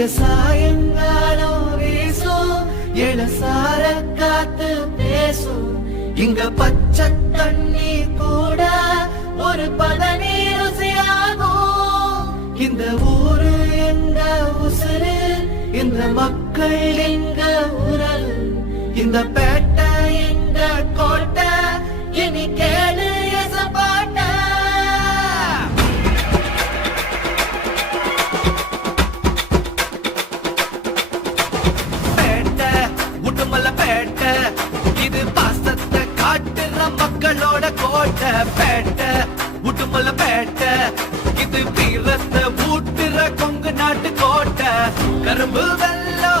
இங்க சாயங்காலம் வீசும் இளசார காத்து பேசும். இங்க பச்சை தண்ணி கூட ஒரு பதனி ருசியாகும். இந்த ஊரு எங்க உசுரு, இந்த மக்கள் எங்க உரல், இந்த பேட்டை எங்க கோட்டை, இனி கேளு எசப்பாட்ட. பேட்டை முட்டுமல்ல பேட்டை, இது பாசத்தை காட்டுற மக்களோட கோட்டை. பேட்டை முட்டுமல்ல பேட்டை, இது வீரத்தை ஊட்டுற கொங்கு நாட்டு கோட்டை. கரும்பு